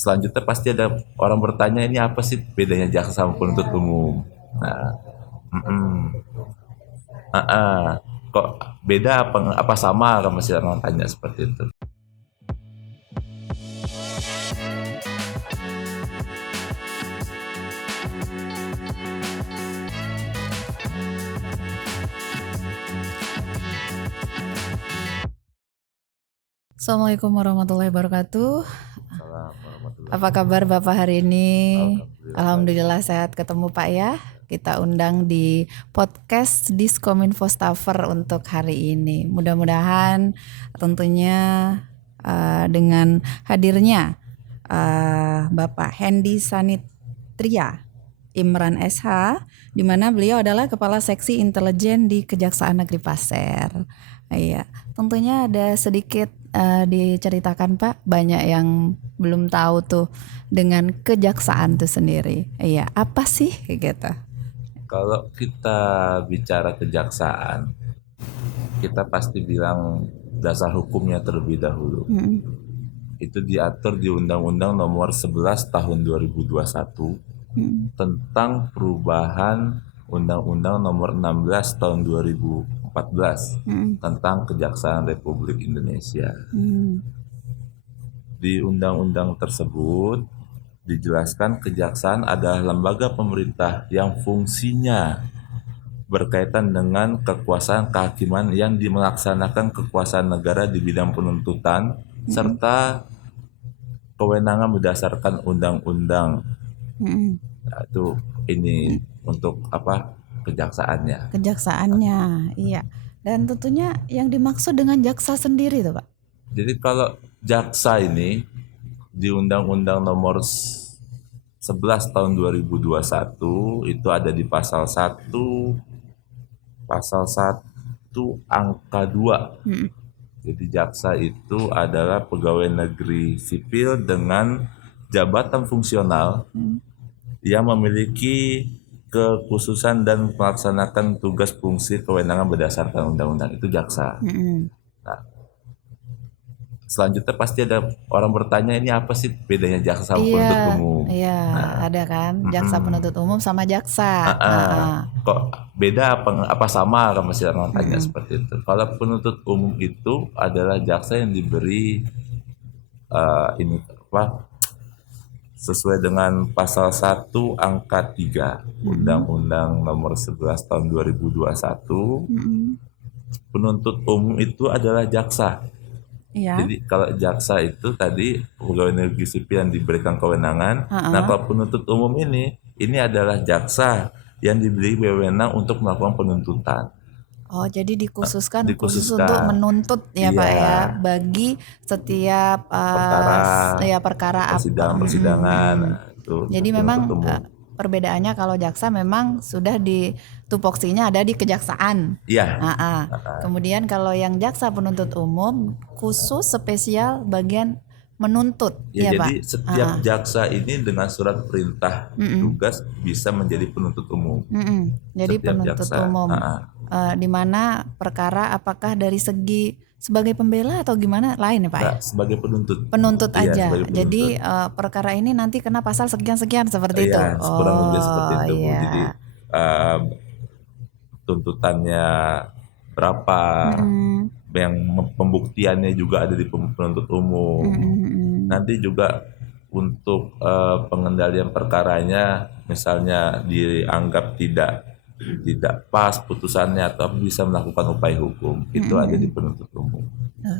selanjutnya pasti ada orang bertanya, ini apa sih bedanya jaksa sama penuntut umum? Nah, ah, ah. Kok beda apa sama, kan masih orang tanya seperti itu. Assalamualaikum warahmatullahi wabarakatuh. Salam warahmatullahi Apa kabar Bapak hari ini? Alhamdulillah. Sehat ketemu Pak ya. Kita undang di podcast Diskominfo Staffer untuk hari ini. Mudah-mudahan tentunya dengan hadirnya Bapak Hendy Sanitria Imran SH, di mana beliau adalah Kepala Seksi Intelijen di Kejaksaan Negeri Pasir. Iya, tentunya ada sedikit diceritakan Pak, banyak yang belum tahu tuh dengan kejaksaan itu sendiri. Iya, apa sih gitu? Kalau kita bicara kejaksaan, kita pasti bilang dasar hukumnya terlebih dahulu. Itu diatur di Undang-Undang Nomor 11 Tahun 2021 tentang perubahan Undang-Undang Nomor 16 Tahun 2014 tentang Kejaksaan Republik Indonesia. Di undang-undang tersebut dijelaskan kejaksaan adalah lembaga pemerintah yang fungsinya berkaitan dengan kekuasaan kehakiman yang melaksanakan kekuasaan negara di bidang penuntutan serta kewenangan berdasarkan undang-undang. Nah, itu ini untuk apa kejaksaannya. Kejaksaannya, iya. Dan tentunya yang dimaksud dengan jaksa sendiri tuh Pak. Jadi kalau jaksa ini di Undang-Undang Nomor 11 Tahun 2021 itu ada di pasal 1 angka 2. Jadi jaksa itu adalah pegawai negeri sipil dengan jabatan fungsional yang memiliki kekhususan dan melaksanakan tugas fungsi kewenangan berdasarkan undang-undang, itu jaksa. Nah, selanjutnya pasti ada orang bertanya, ini apa sih bedanya jaksa sama penuntut umum? Iya, ada kan jaksa penuntut umum sama jaksa. Kok beda apa sama, kan masih orang tanya seperti itu. Kalau penuntut umum itu adalah jaksa yang diberi ini apa sesuai dengan pasal 1 angka 3 Undang-Undang Nomor 11 Tahun 2021. Penuntut umum itu adalah jaksa. Iya. Jadi kalau jaksa itu tadi pegawai negeri sipil yang diberikan kewenangan. Nah, kalau penuntut umum ini adalah jaksa yang diberi wewenang untuk melakukan penuntutan. Oh, jadi dikhusus Dikhususkan. untuk menuntut ya Iya. Pak ya, bagi setiap perkara persidangan. Nah, itu Jadi penuntut memang umum. perbedaannya kalau jaksa memang sudah di tupoksinya ada di kejaksaan. Iya. Kemudian kalau yang jaksa penuntut umum khusus spesial bagian menuntut, Ya, ya jadi Pak. setiap jaksa ini dengan surat perintah tugas bisa menjadi penuntut umum. Jadi Setiap penuntut jaksa. umum, di mana perkara apakah dari segi sebagai pembela atau gimana lain ya Pak? Nah, sebagai penuntut. Penuntut Iya, aja. sebagai penuntut. Jadi perkara ini nanti kena pasal sekian-sekian seperti itu. Iya, kurang lebih seperti itu, Bu. Iya. Jadi tuntutannya berapa, yang pembuktiannya juga ada di penuntut umum. Nanti juga untuk pengendalian perkaranya, misalnya dianggap tidak pas putusannya atau bisa melakukan upaya hukum, itu ada di penuntut umum.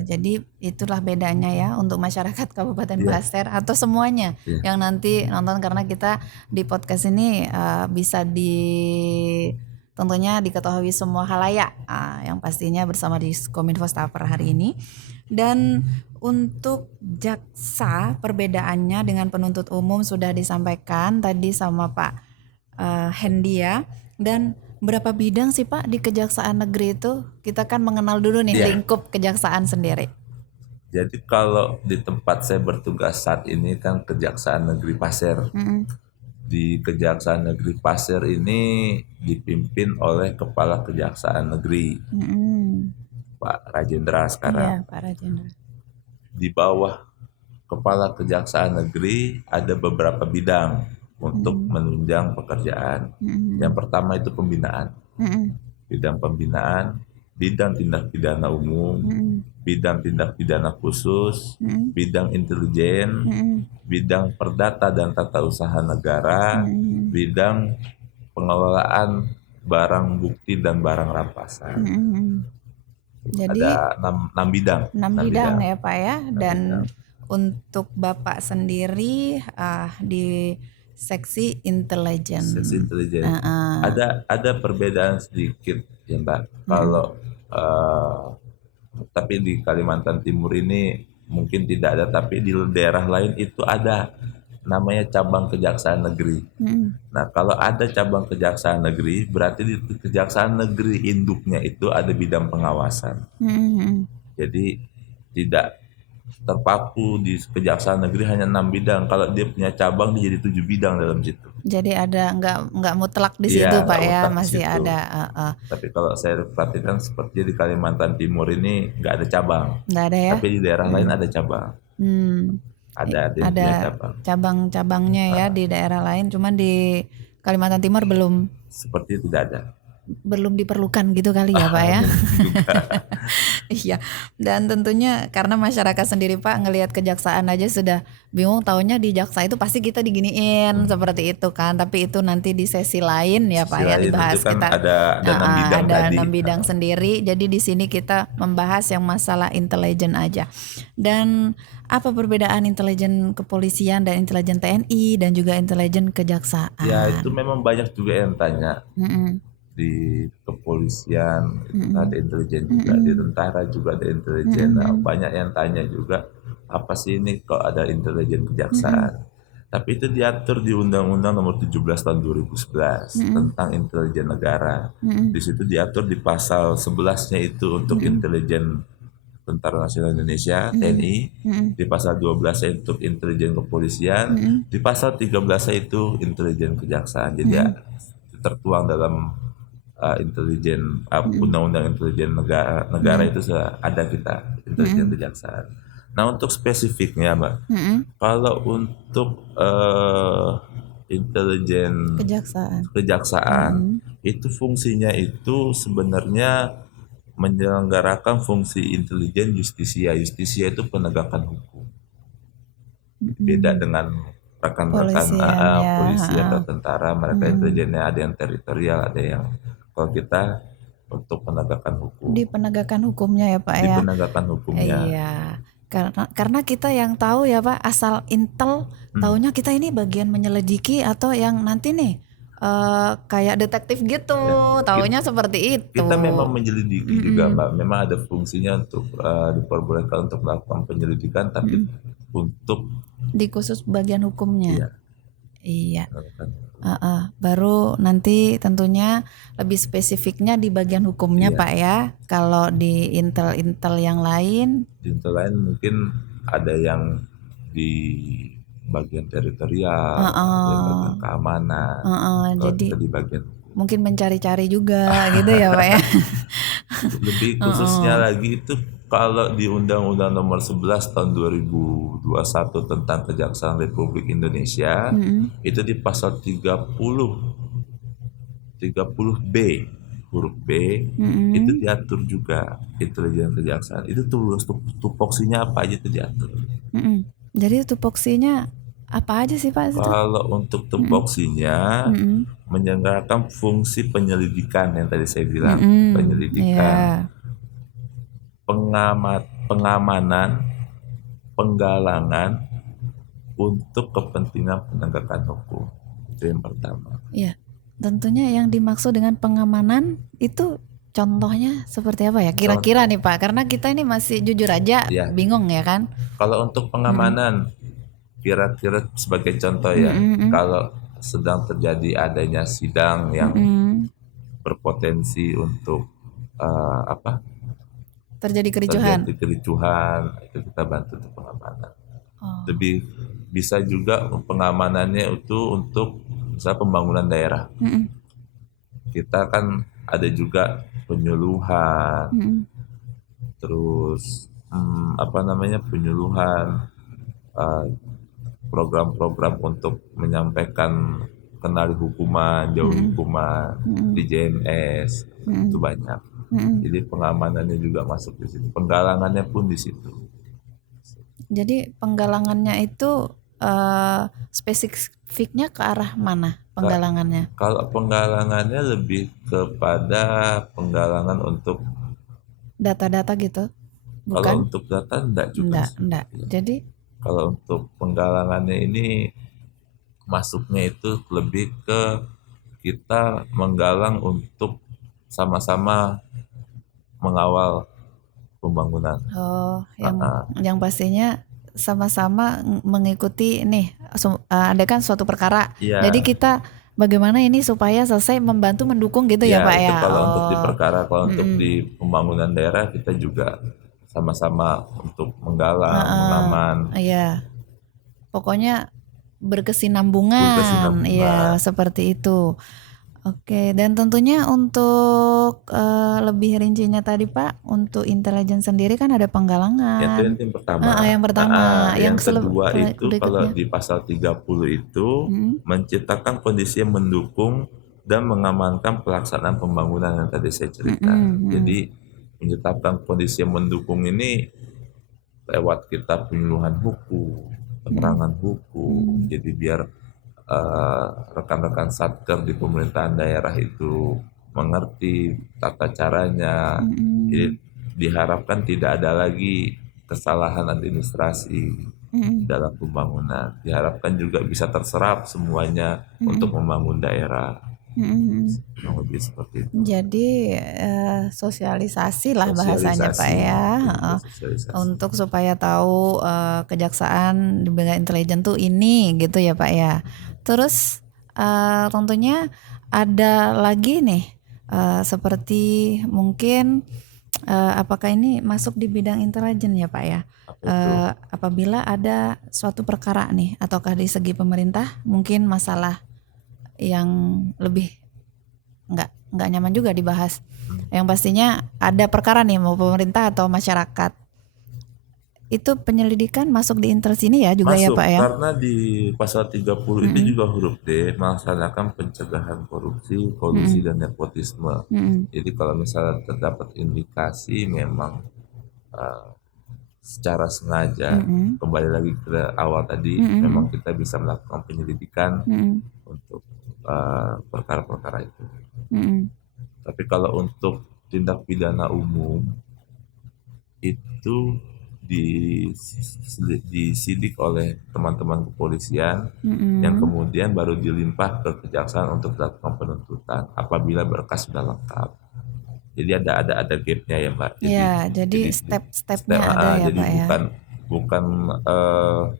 Jadi itulah bedanya ya untuk masyarakat Kabupaten Pasir atau semuanya yang nanti nonton, karena kita di podcast ini bisa tentunya diketahui semua khalayak, yang pastinya bersama di Kominfo Staffer hari ini. Dan untuk jaksa perbedaannya dengan penuntut umum sudah disampaikan tadi sama Pak Hendy ya. Dan berapa bidang sih Pak di Kejaksaan Negeri itu? Kita kan mengenal dulu nih lingkup kejaksaan sendiri. Jadi kalau di tempat saya bertugas saat ini kan Kejaksaan Negeri Pasir. Di Kejaksaan Negeri Pasir ini dipimpin oleh Kepala Kejaksaan Negeri, Pak Rajendra sekarang. Iya, Pak Rajendra. Di bawah kepala kejaksaan negeri ada beberapa bidang untuk menunjang pekerjaan. Yang pertama itu pembinaan. Bidang pembinaan, bidang tindak pidana umum, bidang tindak pidana khusus, bidang intelijen, bidang perdata dan tata usaha negara, bidang pengelolaan barang bukti dan barang rampasan. Jadi Ada 6 bidang. 6 bidang ya Pak ya. Dan bidang. untuk Bapak sendiri di seksi intelijen. Seksi intelijen. Ada perbedaan sedikit ya Mbak. Kalau tapi di Kalimantan Timur ini mungkin tidak ada, tapi di daerah lain itu ada namanya cabang kejaksaan negeri. Nah, kalau ada cabang kejaksaan negeri, berarti di kejaksaan negeri induknya itu ada bidang pengawasan. Jadi tidak terpaku di kejaksaan negeri hanya 6 bidang. Kalau dia punya cabang, dia jadi 7 bidang dalam situ. Jadi ada nggak mutlak di Iya, situ Pak nggak ya, mutlak di masih situ. ada. Tapi kalau saya perhatikan seperti di Kalimantan Timur ini nggak ada cabang. Nggak ada ya? Tapi di daerah lain ada cabang. Ada yang punya Ada cabang. cabang-cabangnya ya di daerah lain, cuman di Kalimantan Timur Seperti tidak ada. belum diperlukan gitu kali ya Pak ya. Iya. Dan tentunya karena masyarakat sendiri Pak ngelihat kejaksaan aja sudah bingung, taunya di jaksa itu pasti kita diginiin seperti itu kan. Tapi itu nanti di sesi lain ya Pak ya Selain dibahas itu kan kita. ada 6 bidang ada tadi. 6 bidang sendiri. Jadi di sini kita membahas yang masalah intelijen aja. Dan apa perbedaan intelijen kepolisian dan intelijen TNI dan juga intelijen kejaksaan? Ya itu memang banyak juga yang tanya. Di kepolisian ada intelijen juga, di tentara juga ada intelijen. Nah, banyak yang tanya juga apa sih ini kok ada intelijen kejaksaan. Tapi itu diatur di Undang-Undang Nomor 17 Tahun 2011 tentang intelijen negara. Di situ diatur di pasal 11-nya itu untuk intelijen Tentara Nasional Indonesia TNI, di pasal 12-nya untuk intelijen kepolisian, di pasal 13-nya itu intelijen kejaksaan. Jadi ya, tertuang dalam intelijen undang-undang intelijen negara itu ada kita intelijen kejaksaan. Nah untuk spesifiknya Mbak, kalau untuk intelijen kejaksaan itu fungsinya itu sebenarnya menyelenggarakan fungsi intelijen justisia. Justisia itu penegakan hukum. Beda dengan rekan-rekan polisi atau tentara, mereka intelijennya ada yang teritorial, ada yang kalau kita untuk penegakan hukum. Di penegakan hukumnya ya Pak ya. Di penegakan hukumnya. Iya. Karena kita yang tahu ya Pak, asal intel taunya kita ini bagian menyelidiki atau yang nanti nih kayak detektif gitu, taunya seperti itu. Kita memang menyelidiki juga Mbak, memang ada fungsinya untuk diperbolehkan untuk melakukan penyelidikan, tapi untuk di khusus bagian hukumnya. Iya. Iya. Baru nanti tentunya lebih spesifiknya di bagian hukumnya Pak ya. Kalau di intel yang lain, di intel lain mungkin ada yang di bagian teritorial, di bagian keamanan. Jadi di bagian mungkin mencari-cari juga gitu ya Pak ya. Lebih khususnya lagi itu kalau di Undang-Undang Nomor 11 Tahun 2021 tentang Kejaksaan Republik Indonesia, itu di pasal 30B huruf B itu diatur juga intelijen kejaksaan. Itu tupoksinya apa aja itu diatur. Jadi tupoksinya apa aja sih Pak? Kalau untuk tupoksinya menyelenggarakan fungsi penyelidikan yang tadi saya bilang, penyelidikan, pengamanan, penggalangan untuk kepentingan penegakan hukum. Itu yang pertama. Iya, tentunya yang dimaksud dengan pengamanan itu contohnya seperti apa ya? Kira-kira nih Pak, karena kita ini masih jujur aja bingung ya kan. Kalau untuk pengamanan, kira-kira sebagai contoh ya, kalau sedang terjadi adanya sidang yang berpotensi untuk terjadi kericuhan, itu kita bantu untuk pengamanan. Lebih bisa juga pengamanannya itu untuk misalnya pembangunan daerah. Kita kan ada juga penyuluhan, terus penyuluhan uh, program-program untuk menyampaikan kenali hukuman, jauhi hukuman di JNS itu banyak. Jadi pengamanannya juga masuk di situ, penggalangannya pun di situ. Jadi penggalangannya itu spesifiknya ke arah mana penggalangannya? Kalau penggalangannya lebih kepada penggalangan untuk Data-data gitu? kalau Bukan? untuk data enggak juga. Enggak. Jadi Kalau untuk penggalangannya ini masuknya itu lebih ke kita menggalang untuk sama-sama mengawal pembangunan. yang pastinya sama-sama mengikuti nih, ada kan suatu perkara. Iya. Jadi kita bagaimana ini supaya selesai membantu mendukung gitu ya Pak Itu ya. kalau untuk di perkara, kalau untuk di pembangunan daerah kita juga sama-sama untuk menggalang, mengaman. Iya. Pokoknya berkesinambungan. Berkesinambungan. Iya, seperti itu. Oke, dan tentunya untuk lebih rincinya tadi Pak, untuk intelijen sendiri kan ada penggalangan. Itu yang pertama. Yang pertama. Yang kedua itu kalau di pasal 30 itu menciptakan kondisi yang mendukung dan mengamankan pelaksanaan pembangunan yang tadi saya cerita. Jadi menciptakan kondisi yang mendukung ini lewat kita penyuluhan hukum, penerangan hukum. Jadi biar rekan-rekan satker di pemerintahan daerah itu mengerti tata caranya. Jadi diharapkan tidak ada lagi kesalahan administrasi dalam pembangunan. Diharapkan juga bisa terserap semuanya untuk membangun daerah. Lebih seperti itu. Jadi sosialisasi lah bahasanya Pak ya, untuk supaya tahu kejaksaan di bidang intelijen tuh ini gitu ya Pak ya. Terus tentunya ada lagi nih seperti mungkin apakah ini masuk di bidang intelijen ya Pak ya? Apabila ada suatu perkara nih, ataukah di segi pemerintah mungkin masalah yang lebih nggak nyaman juga dibahas. Yang pastinya ada perkara nih, mau pemerintah atau masyarakat. Itu penyelidikan masuk di intel sini ya juga ya Masuk, Pak ya? karena di pasal 30 itu juga huruf D melaksanakan pencegahan korupsi, kolusi dan nepotisme. Jadi kalau misalnya terdapat indikasi memang secara sengaja, kembali lagi ke awal tadi, memang kita bisa melakukan penyelidikan untuk perkara-perkara itu. Tapi kalau untuk tindak pidana umum itu disidik oleh teman-teman kepolisian yang kemudian baru dilimpah ke kejaksaan untuk dilakukan penuntutan apabila berkas sudah lengkap. Jadi ada gapnya ya Mbak. Jadi step-stepnya ada ya jadi Pak ya. Bukan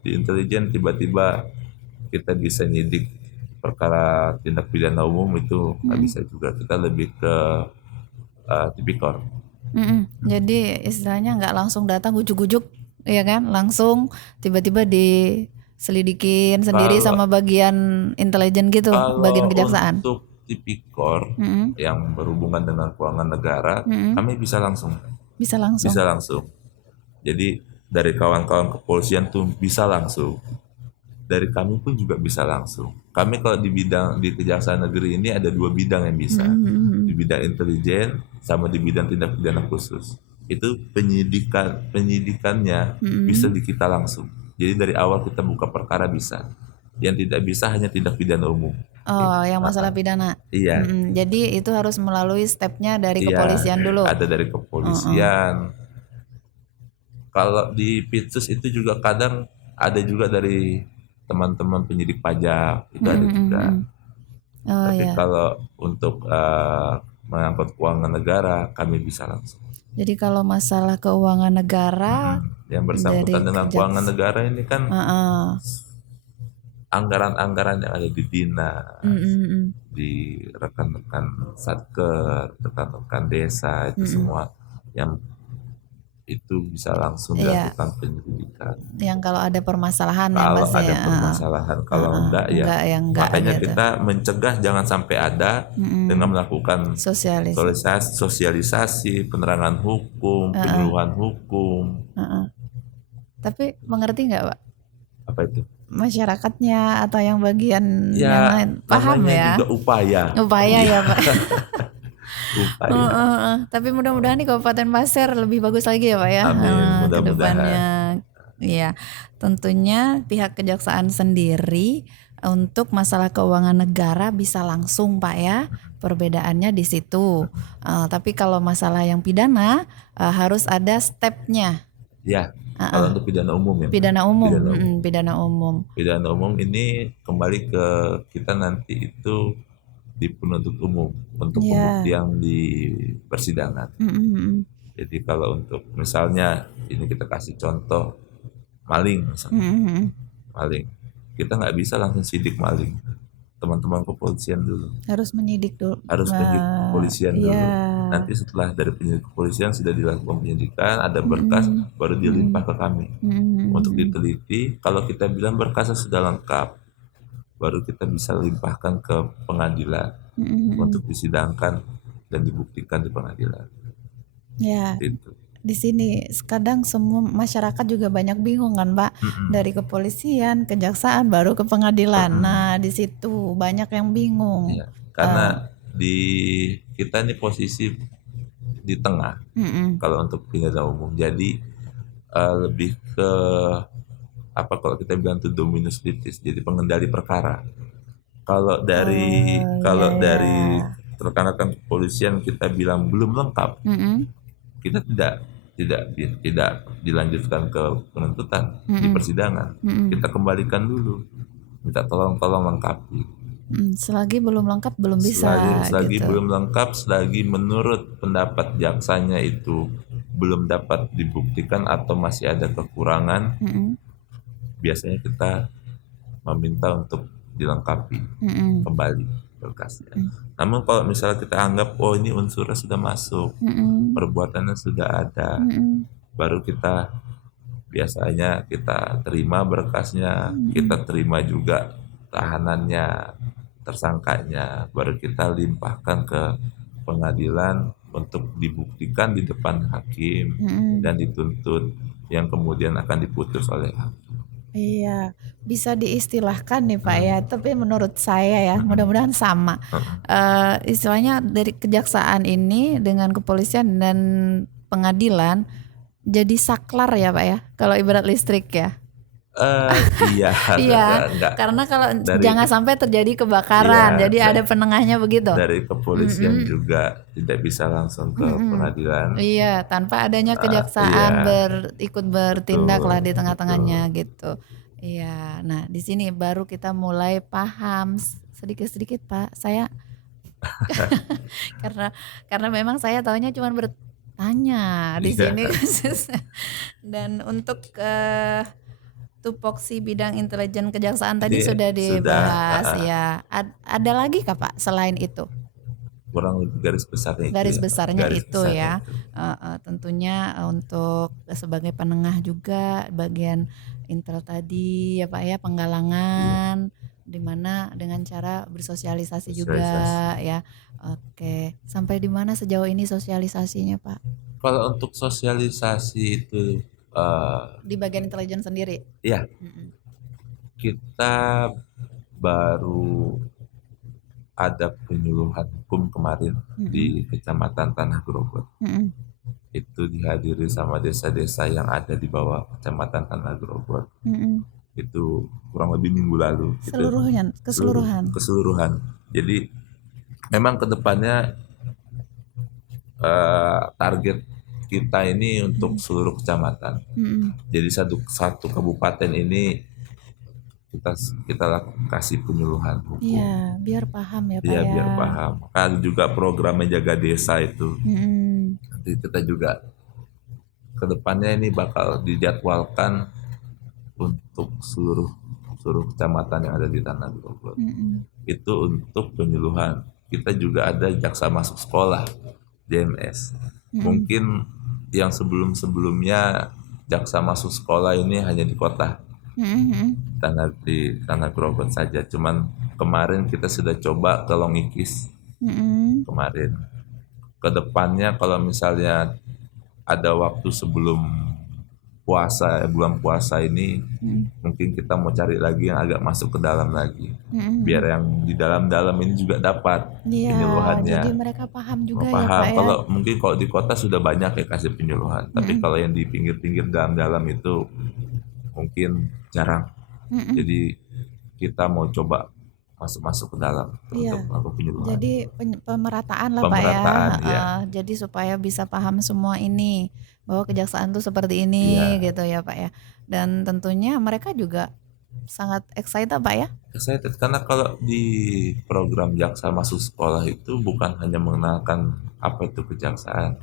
di intelijen tiba-tiba kita bisa nyidik perkara tindak pidana umum itu nggak bisa juga. Kita lebih ke tipikor. Jadi istilahnya nggak langsung datang ujuk-ujuk, ya kan? Langsung tiba-tiba diselidikin sendiri sama bagian intelijen gitu, bagian kejaksaan. Untuk tipikor yang berhubungan dengan keuangan negara, kami bisa langsung. Bisa langsung. Jadi dari kawan-kawan kepolisian tuh bisa langsung. Dari kami pun juga bisa langsung. Kami kalau di kejaksaan negeri ini ada 2 bidang yang bisa. Di bidang intelijen sama di bidang tindak pidana khusus. Itu penyidikannya bisa di kita langsung. Jadi dari awal kita buka perkara bisa. Yang tidak bisa hanya tindak pidana umum. Yang masalah pidana. Iya. Jadi itu harus melalui stepnya dari kepolisian dulu. Ada dari kepolisian. Kalau di Pitsus itu juga kadang ada juga dari teman-teman penyidik pajak itu ada juga. Tapi kalau untuk mengangkut keuangan negara kami bisa langsung. Jadi kalau masalah keuangan negara yang bersangkutan dengan keuangan negara ini kan anggaran-anggaran yang ada di dinas, di rekan-rekan satker, rekan-rekan desa itu semua yang itu bisa langsung dilakukan penyelidikan. Yang kalau ada permasalahan kalau ada permasalahan, kalau enggak ya makanya gitu. kita mencegah jangan sampai ada dengan melakukan sosialisasi, penerangan hukum, penyuluhan hukum. Tapi mengerti nggak Pak? Apa itu? Masyarakatnya atau yang bagian yang Ya lain paham namanya ya? juga upaya. Upaya ya Pak. Upaya. Tapi mudah-mudahan di Kabupaten Pasir lebih bagus lagi ya Pak ya, Amin, ke mudah-mudahan. depannya. Iya, tentunya pihak kejaksaan sendiri untuk masalah keuangan negara bisa langsung Pak ya, perbedaannya di situ. Tapi kalau masalah yang pidana harus ada stepnya. Ya, kalau untuk pidana umum ya. Pidana umum, Pidana umum. pidana umum. Pidana umum ini kembali ke kita nanti itu di penuntut umum untuk Ya. pembuktian di persidangan. Jadi kalau untuk misalnya ini kita kasih contoh maling misalnya. Maling. Kita nggak bisa langsung sidik maling. Teman-teman kepolisian dulu. Harus menyidik dulu. Harus penyidik kepolisian dulu. Iya. Nanti setelah dari penyidik kepolisian sudah dilakukan penyidikan, ada berkas, baru dilimpah ke kami untuk diteliti. Kalau kita bilang berkasnya sudah lengkap, baru kita bisa limpahkan ke pengadilan untuk disidangkan dan dibuktikan di pengadilan. Ya. Itu. Di sini kadang semua masyarakat juga banyak bingung kan Pak, dari kepolisian, kejaksaan, baru ke pengadilan. Nah di situ banyak yang bingung. Ya, karena di kita ini posisi di tengah kalau untuk pidana umum. Jadi lebih ke apa kalau kita bilang itu dominus litis, jadi pengendali perkara. Kalau dari dari rekan-rekan kepolisian kita bilang belum lengkap, kita tidak dilanjutkan ke penuntutan di persidangan. Kita kembalikan dulu, minta tolong lengkapi. Selagi belum lengkap belum bisa. Selagi gitu. belum lengkap, selagi menurut pendapat jaksanya itu belum dapat dibuktikan atau masih ada kekurangan, biasanya kita meminta untuk dilengkapi kembali berkasnya. Namun kalau misalnya kita anggap oh ini unsurnya sudah masuk, perbuatannya sudah ada, baru kita biasanya kita terima berkasnya, kita terima juga tahanannya, tersangkanya, baru kita limpahkan ke pengadilan untuk dibuktikan di depan hakim dan dituntut, yang kemudian akan diputus oleh hakim. Iya, bisa diistilahkan nih Pak ya. Tapi menurut saya ya, mudah-mudahan sama. Istilahnya dari kejaksaan ini dengan kepolisian dan pengadilan jadi saklar ya Pak ya. Kalau ibarat listrik ya. Iya, Iya, enggak. karena kalau Dari- jangan sampai terjadi kebakaran, Iya, jadi ada penengahnya begitu. Dari kepolisian juga tidak bisa langsung ke pengadilan. Iya, tanpa adanya kejaksaan ikut bertindak lah di tengah-tengahnya gitu. Iya, nah di sini baru kita mulai paham sedikit-sedikit Pak. Saya karena memang saya tahunya cuma bertanya di Iya. sini khususnya. Dan untuk tupoksi bidang intelijen kejaksaan tadi Iya, sudah dibahas sudah, ya. Ada lagi kah Pak selain itu? Kurang lebih garis besarnya itu. Garis ya. besarnya Garis itu besarnya ya. itu. Tentunya untuk sebagai penengah juga bagian intel tadi ya Pak ya, penggalangan dimana dengan cara bersosialisasi juga ya. Oke, sampai di mana sejauh ini sosialisasinya Pak Kalau untuk sosialisasi itu di bagian intelijen sendiri? ya kita baru ada penyuluhan hukum kemarin di Kecamatan Tanah Grogol. Itu dihadiri sama desa-desa yang ada di bawah Kecamatan Tanah Grogol. Itu kurang lebih minggu lalu. Keseluruhan. Jadi memang kedepannya target kita ini untuk seluruh kecamatan. Jadi satu kabupaten ini kita kasih penyuluhan hukum. Iya, biar paham ya Pak Iya, ya. biar paham. Kan juga programnya Jaga Desa itu. Nanti kita juga kedepannya ini bakal dijadwalkan untuk seluruh kecamatan yang ada di Tanah Grogol. Itu untuk penyuluhan. Kita juga ada jaksa masuk sekolah, JMS. Mungkin yang sebelum-sebelumnya jaksa masuk sekolah ini hanya di kota, di Tanah Grogol saja. Cuman kemarin kita sudah coba ke Longikis kemarin. Kedepannya kalau misalnya ada waktu sebelum bulan puasa ini mungkin kita mau cari lagi yang agak masuk ke dalam lagi, biar yang di dalam-dalam ini juga dapat Iya, penyuluhannya. jadi mereka paham juga ya Paham. Pak ya. Kalau di kota sudah banyak ya kasih penyuluhan, tapi kalau yang di pinggir-pinggir dalam-dalam itu mungkin jarang. Jadi kita mau coba masuk ke dalam Iya. untuk melakukan penyuluhan. Jadi pemerataan lah Pak ya. Pemerataan, ya. Jadi supaya bisa paham semua ini bahwa kejaksaan tuh seperti ini Iya. gitu ya Pak ya. Dan tentunya mereka juga sangat excited Pak ya. Excited karena kalau di program jaksa masuk sekolah itu bukan hanya mengenalkan apa itu kejaksaan,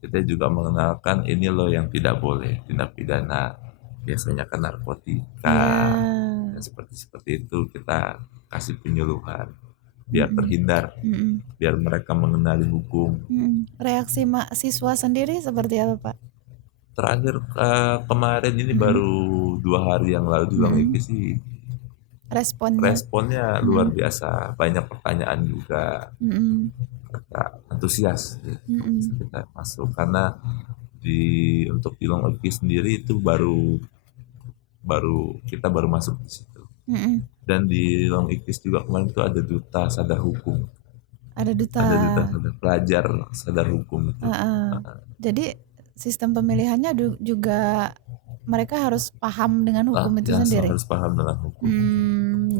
kita juga mengenalkan ini loh yang tidak boleh, tindak pidana biasanya kan narkotika, Iya. dan seperti itu kita kasih penyuluhan biar terhindar, biar mereka mengenali hukum. Reaksi siswa sendiri seperti apa Pak? Terakhir kemarin ini baru 2 hari yang lalu di Longiki sih responnya luar biasa, banyak pertanyaan juga, mereka antusias ya, kita masuk karena untuk di Longiki sendiri itu kita baru masuk di situ. Dan di Long Ikis juga kemarin itu ada duta sadar hukum, Ada duta. ada duta sadar pelajar sadar hukum itu. Jadi sistem pemilihannya juga mereka harus paham dengan hukum itu Ya, sendiri. harus paham dengan hukum.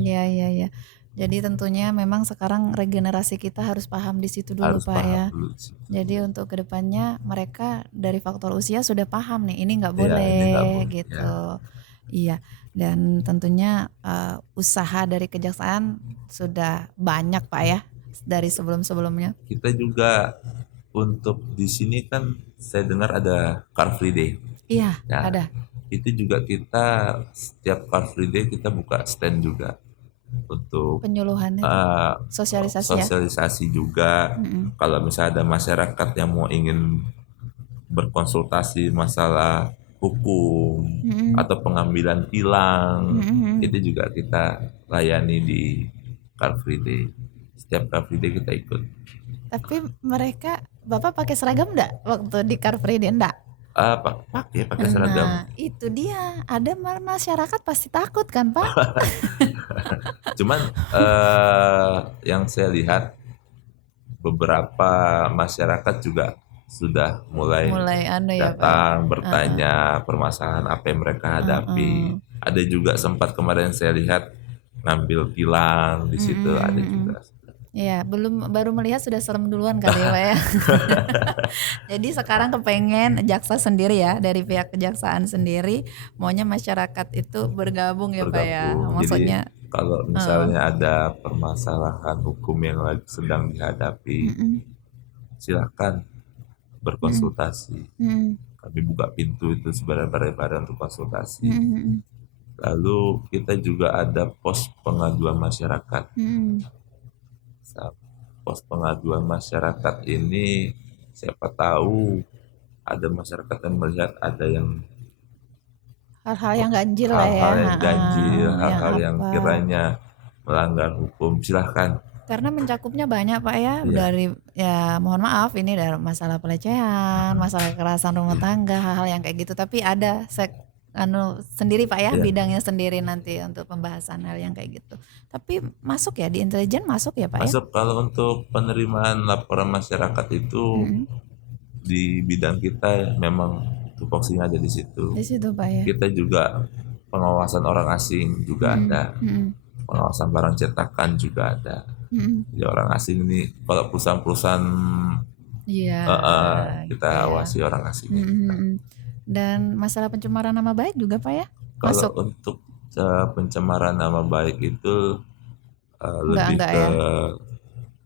Ya. Jadi tentunya memang sekarang regenerasi kita harus paham di situ dulu Harus Pak paham ya. dulu di situ. Jadi untuk kedepannya mereka dari faktor usia sudah paham nih, ini nggak Iya, boleh ini nggak boleh, gitu. Iya. Dan tentunya usaha dari kejaksaan sudah banyak Pak ya dari sebelum-sebelumnya. Kita juga untuk di sini kan saya dengar ada Car Free Day. Iya, Ya, ada. itu juga kita setiap Car Free Day kita buka stand juga untuk Penyuluhan itu, sosialisasi ya. sosialisasi juga. Kalau misalnya ada masyarakat yang mau ingin berkonsultasi masalah hukum atau pengambilan tilang, itu juga kita layani di Car Free Day. Setiap Car Free Day kita ikut. Tapi Bapak pakai seragam enggak waktu di Car Free Day enggak? Pakai seragam. Nah, itu dia. Ada masyarakat pasti takut kan, Pak? Cuman yang saya lihat beberapa masyarakat juga sudah mulai ya, Pak. datang bertanya permasalahan apa yang mereka hadapi. Ada juga sempat kemarin saya lihat ngambil tilang di situ, ada juga. Ya, baru melihat sudah serem duluan kali ya Pak ya. Jadi sekarang kepengen jaksa sendiri ya, dari pihak kejaksaan sendiri maunya masyarakat itu bergabung ya Pak ya. Bergabung. Maksudnya Jadi kalau misalnya ada permasalahan hukum yang lagi sedang dihadapi, silakan berkonsultasi. Kami buka pintu itu sebarang-barang untuk konsultasi. Lalu kita juga ada pos pengaduan masyarakat. Pos pengaduan masyarakat ini siapa tahu ada masyarakat yang melihat ada yang hal-hal yang ganjil lah ya. hal-hal yang ganjil, hal-hal yang apa. kiranya melanggar hukum, silahkan. Karena mencakupnya banyak Pak ya, dari ya mohon maaf ini dari masalah pelecehan, masalah kekerasan rumah tangga, hal-hal yang kayak gitu. Tapi ada sendiri Pak ya, bidangnya sendiri nanti untuk pembahasan hal yang kayak gitu. Tapi masuk ya di intelijen masuk ya Pak ya? Masuk. Kalau untuk penerimaan laporan masyarakat itu di bidang kita memang tupoksinya ada di situ. Di situ Pak ya. Kita juga pengawasan orang asing juga ada, pengawasan barang cetakan juga ada. Jadi orang asing ini kalau perusahaan-perusahaan kita awasi orang asing. Dan masalah pencemaran nama baik juga Pak ya? Kalau Masuk. untuk pencemaran nama baik itu lebih Enggak ke ya?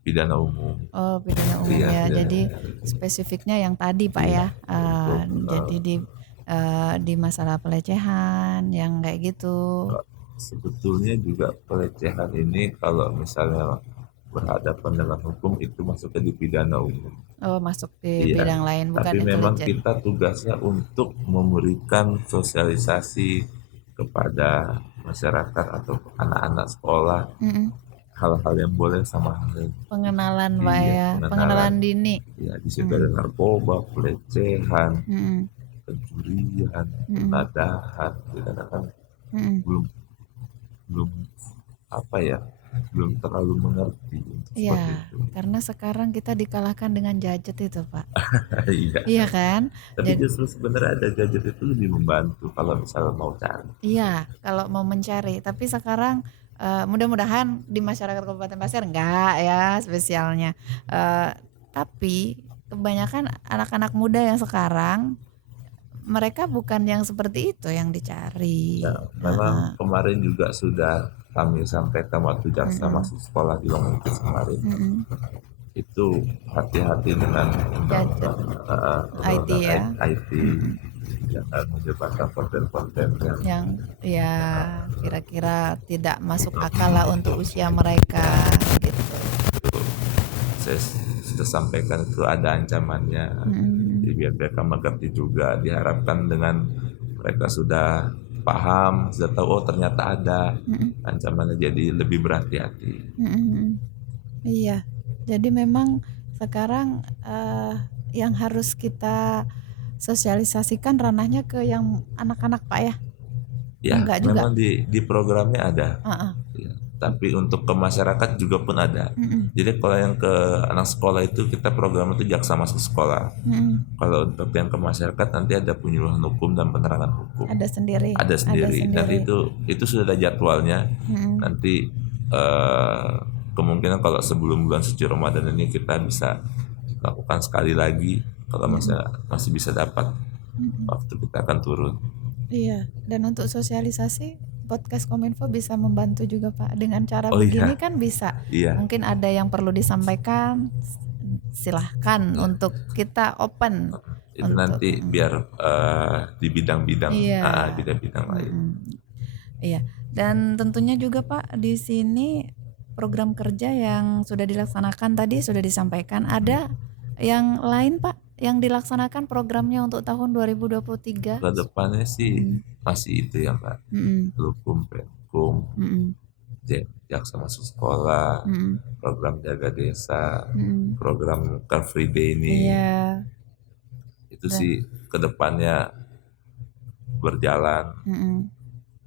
pidana umum. Oh, pidana umum Iya, ya. pidana Jadi spesifiknya yang tadi Pak ya. Jadi di masalah pelecehan yang kayak gitu. Sebetulnya juga pelecehan ini kalau misalnya berhadapan dengan hukum itu masuknya di pidana umum. Oh, masuk di bidang lain bukan Tapi memang intelijen. kita tugasnya untuk memberikan sosialisasi kepada masyarakat atau anak-anak sekolah hal-hal yang boleh sama hal yang Pengenalan Pak Iya, ya, pengenalan. pengenalan dini. ya di situ ada narkoba, pelecehan, pencurian, penadahan, karena kan Mm-mm. belum belum apa ya, belum terlalu mengerti seperti Iya, itu. karena sekarang kita dikalahkan dengan gadget itu, Pak. Iya. Iya kan? Tapi Jadi, justru sebenarnya ada gadget itu lebih membantu kalau misalnya mau cari. iya, kalau mau mencari. Tapi sekarang mudah-mudahan di masyarakat Kabupaten Pasir enggak ya spesialnya. Eh, tapi kebanyakan anak-anak muda yang sekarang mereka bukan yang seperti itu yang Ya, dicari. memang kemarin juga sudah kami sampaikan waktu jaksa Mm-mm. masih sekolah di Longkis kemarin, Mm-mm. itu hati-hati dengan Gadget, IT undang-undang ya. IT, jangan menyebarkan konten-konten yang Yang ya kira-kira tidak masuk akal lah untuk usia mereka gitu. saya sudah sampaikan itu ada ancamannya. Jadi biar mereka mengerti juga, diharapkan dengan mereka sudah paham, sudah tahu oh ternyata ada ancamannya, jadi lebih berhati-hati. Mm-mm. Iya, jadi memang sekarang yang harus kita sosialisasikan ranahnya ke yang anak-anak, Pak ya. Ya, Enggak juga. memang di programnya ada. Heeh. Ya, tapi untuk ke masyarakat juga pun ada. Mm-mm. Jadi kalau yang ke anak sekolah itu kita program itu jaksa masuk sekolah. Mm-mm. Kalau untuk yang ke masyarakat nanti ada penyuluhan hukum dan penerangan hukum. Ada sendiri. Ada sendiri. Nanti sendiri. itu sudah ada jadwalnya. Mm-mm. Nanti kemungkinan kalau sebelum bulan suci Ramadan ini kita bisa lakukan sekali lagi. Kalau masih bisa dapat waktu kita akan turun. Iya, dan untuk sosialisasi podcast Kominfo bisa membantu juga Pak. Dengan cara Oh begini iya, kan bisa. iya. Mungkin ada yang perlu disampaikan, silahkan untuk kita open Itu untuk nanti biar di bidang-bidang iya. bidang-bidang lain. Iya. Dan tentunya juga Pak di sini program kerja yang sudah dilaksanakan tadi sudah disampaikan. Ada yang lain Pak yang dilaksanakan programnya untuk tahun 2023? Ke depannya sih masih itu ya Mbak. Mm-mm. Hukum, Penkum, Mm-mm. jaksa masuk sekolah, Mm-mm. program jaga desa, Mm-mm. program Car Free Day ini. Iya. Itu sih ke depannya berjalan, Mm-mm.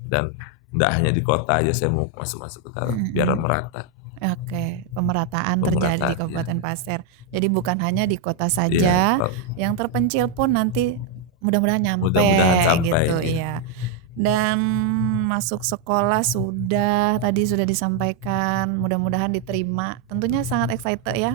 dan tidak hanya di kota aja, saya mau masuk ke dalam biar merata. Oke, pemerataan terjadi di Pemerataan, Kabupaten Pasir. Jadi bukan hanya di kota Iya, saja, kalau- yang terpencil pun nanti mudah-mudahan nyampe Mudah-mudahan sampai, gitu, iya. iya. Dan masuk sekolah tadi sudah disampaikan, mudah-mudahan diterima. Tentunya sangat excited ya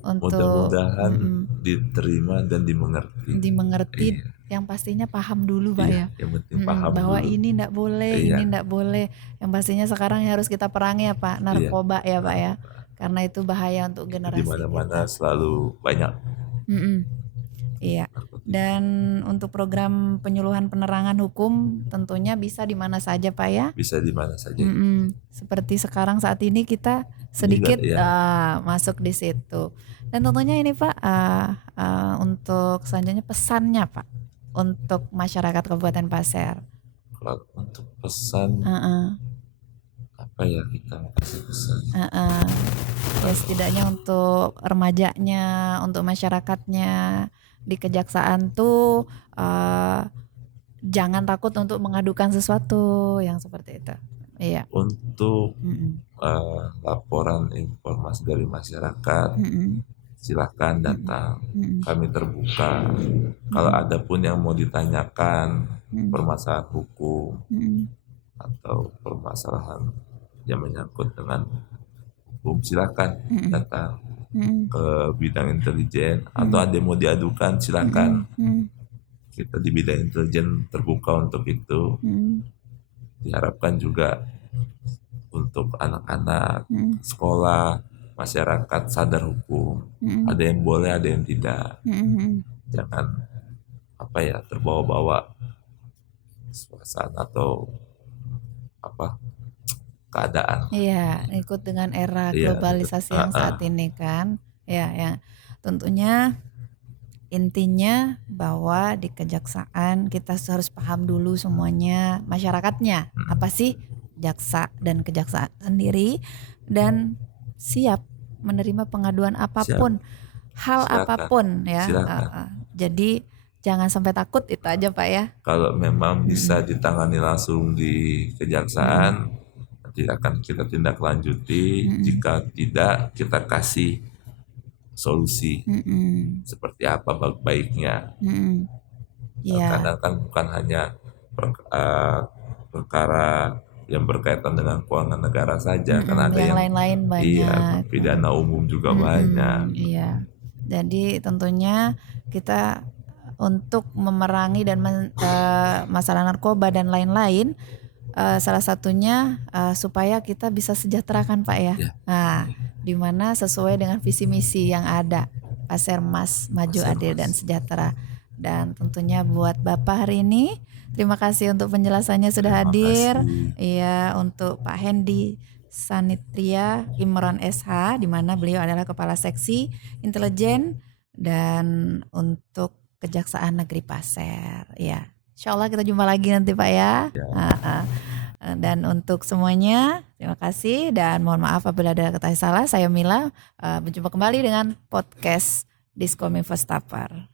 untuk Mudah-mudahan diterima dan dimengerti. dimengerti. Iya. Yang pastinya paham dulu Pak ya. Yang penting paham Bahwa dulu. ini ndak boleh, Iya. ini ndak boleh. Yang pastinya sekarang yang harus kita perangi ya Pak, narkoba ya Pak ya. Karena itu bahaya untuk Di generasi mana-mana kita. selalu banyak. Mm-mm. Iya. Dan untuk program penyuluhan penerangan hukum tentunya bisa di mana saja Pak ya. Bisa di mana saja. Seperti sekarang saat ini kita sedikit Juga, masuk di situ. Dan tentunya ini Pak untuk selanjutnya pesannya Pak untuk masyarakat Kabupaten Pasir. Kalau untuk pesan apa ya, kita mau kasih pesan? Ya setidaknya untuk remajanya, untuk masyarakatnya di kejaksaan tuh jangan takut untuk mengadukan sesuatu yang seperti itu. Iya. Untuk laporan informasi dari masyarakat, silahkan datang. Kami terbuka. Kalau ada pun yang mau ditanyakan, permasalahan hukum atau permasalahan yang menyangkut dengan hukum, silahkan datang ke bidang intelijen, atau ada yang mau diadukan, silahkan. Kita di bidang intelijen terbuka untuk itu. Diharapkan juga untuk anak-anak sekolah, masyarakat sadar hukum. Ada yang boleh, ada yang tidak. Jangan terbawa-bawa suasana atau keadaan. Iya, ikut dengan era Iya, globalisasi yang saat ini kan. Ya, tentunya intinya bahwa di kejaksaan kita harus paham dulu semuanya, masyarakatnya apa sih jaksa dan kejaksaan sendiri, dan siap menerima pengaduan apapun, hal Silakan. apapun ya. Silakan. Jadi jangan sampai takut, itu aja Pak ya. Kalau memang bisa ditangani langsung di kejaksaan, nanti akan kita tindak lanjuti. Jika tidak, kita kasih solusi Mm-mm. seperti apa baiknya. Mm-mm. Iya. Kadang kan bukan hanya perkara yang berkaitan dengan keuangan negara saja, kan ada Yang yang lain-lain iya banyak. pidana umum juga banyak. Iya. Jadi tentunya kita untuk memerangi dan masalah narkoba dan lain-lain, salah satunya supaya kita bisa sejahtera kan Pak ya. Ya. Nah, di mana sesuai dengan visi misi yang ada, Pasermas Maju Adil dan Sejahtera. Dan tentunya buat Bapak hari ini, terima kasih untuk penjelasannya sudah Terima hadir. kasih. Iya, untuk Pak Hendy Sanitria Imron SH, di mana beliau adalah Kepala Seksi Intelijen, dan untuk Kejaksaan Negeri Pasir. Ya, insya Allah kita jumpa lagi nanti Pak ya. Dan untuk semuanya, terima kasih dan mohon maaf apabila ada kata salah. Saya Mila, berjumpa kembali dengan podcast Diskominfo Staffer.